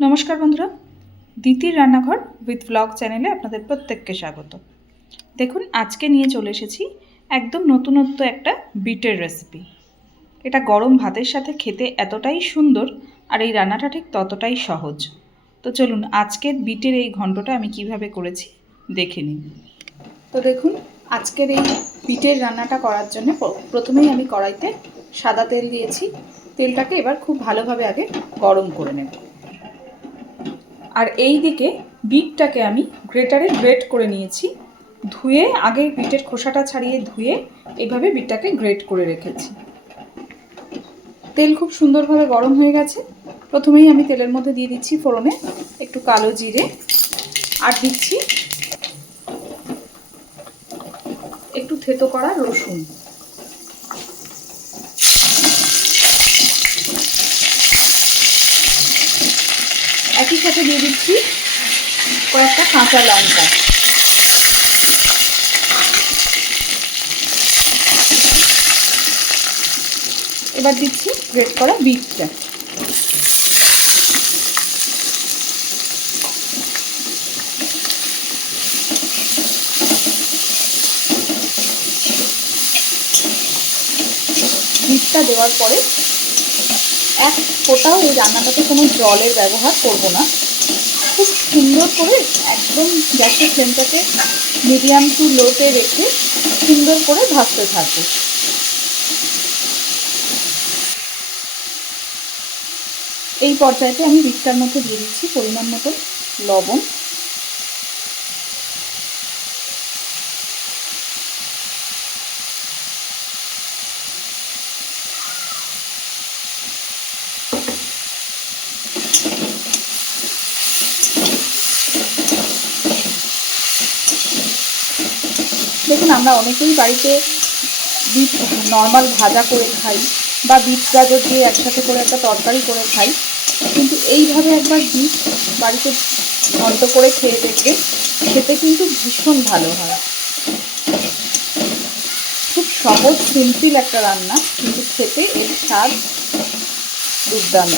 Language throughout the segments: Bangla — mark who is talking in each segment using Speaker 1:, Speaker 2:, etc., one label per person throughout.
Speaker 1: নমস্কার বন্ধুরা, দিতির রান্নাঘর উইথ ব্লগ চ্যানেলে আপনাদের প্রত্যেককে স্বাগত। দেখুন, আজকে নিয়ে চলে এসেছি একদম নতুনত্ব একটা বিটের রেসিপি এটা গরম ভাতের সাথে খেতে এতটাই সুন্দর আর এই রান্নাটা ঠিক ততটাই সহজ। তো চলুন, আজকের বিটের এই ঘন্টটা আমি কীভাবে করেছি দেখে নিন তো দেখুন, আজকের এই বিটের রান্নাটা করার জন্য প্রথমেই আমি কড়াইতে সাদা তেল দিয়েছি। তেলটাকে এবার খুব ভালোভাবে আগে গরম করে নেব। আর এই দিকে বিটটাকে আমি গ্রেটারে গ্রেট করে নিয়েছি। ধুয়ে আগে বিটের খোসাটা ছাড়িয়ে ধুয়ে এইভাবে বিটটাকে গ্রেট করে রেখেছি। তেল খুব সুন্দরভাবে গরম হয়ে গেছে। প্রথমেই আমি তেলের মধ্যে দিয়ে দিচ্ছি ফোড়নে একটু কালো জিরে আর দিচ্ছি একটু থেতো করা রসুন। সাথে দিয়ে দিচ্ছি কয়েকটা কাঁচা লঙ্কা। এবার দিচ্ছি গ্রেট করা বিটটা। বিটটা দেওয়ার পরে এক ফোটাও এই রান্নাটাতে কোনো জলের ব্যবহার করব না। খুব সুন্দর করে একদম গ্যাসের ফ্লেমটাকে মিডিয়াম টু লোতে রেখে সুন্দর করে ভাজতে থাকব। এই পর্যায়েতে আমি রিক্তার মধ্যে দিয়ে দিচ্ছি পরিমাণ মতো লবণ। দেখুন, আমরা অনেকেই বাড়িতে বিট নর্মাল ভাজা করে খাই বা বিট গাজর দিয়ে একসাথে করে একটা তরকারি করে খাই। কিন্তু এইভাবে একবার বিট বাড়িতে ঘন্ট করে খেয়ে দেখবে, খেতে কিন্তু ভীষণ ভালো হয়। খুব সহজ সিম্পল একটা রান্না, কিন্তু খেতে এর স্বাদ দুর্দান্ত।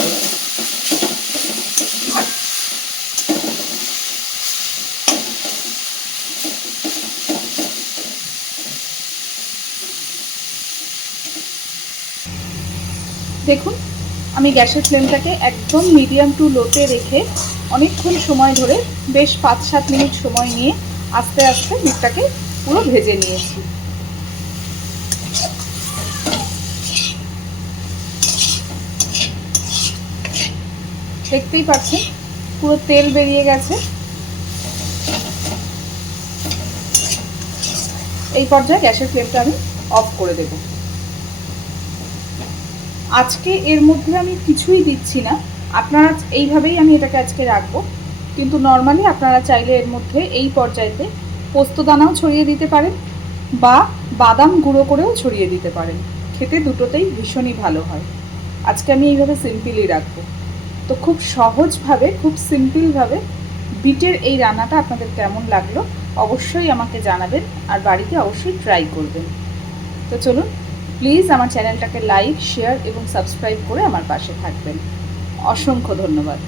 Speaker 1: দেখুন, আমি গ্যাসের ফ্লেমটাকে একদম মিডিয়াম টু লোতে রেখে অনেকক্ষণ সময় ধরে বেশ পাঁচ সাত মিনিট সময় নিয়ে আস্তে আস্তে বিটটাকে পুরো ভেজে নিয়েছি। দেখতেই পাচ্ছেন, পুরো তেল বেরিয়ে গেছে। এই পর্যায়ে গ্যাসের ফ্লেমটা আমি অফ করে দেবো। আজকে এর মধ্যে আমি কিছুই দিচ্ছি না। আপনারা এইভাবেই আমি এটাকে আজকে রাখব। কিন্তু নর্মালি আপনারা চাইলে এর মধ্যে এই পর্যায়েতে পোস্তদানাও ছড়িয়ে দিতে পারেন বা বাদাম গুঁড়ো করেও ছড়িয়ে দিতে পারেন। খেতে দুটোতেই ভীষণই ভালো হয়। আজকে আমি এইভাবে সিম্পলই রাখব। তো খুব সহজভাবে, খুব সিম্পলভাবে বিটের এই রান্নাটা আপনাদের কেমন লাগল অবশ্যই আমাকে জানাবেন আর বাড়িতে অবশ্যই ট্রাই করবেন। তো চলুন প্লিজ আমার চ্যানেলটাকে লাইক শেয়ার এবং সাবস্ক্রাইব করে আমার পাশে থাকবেন। অসংখ্য ধন্যবাদ।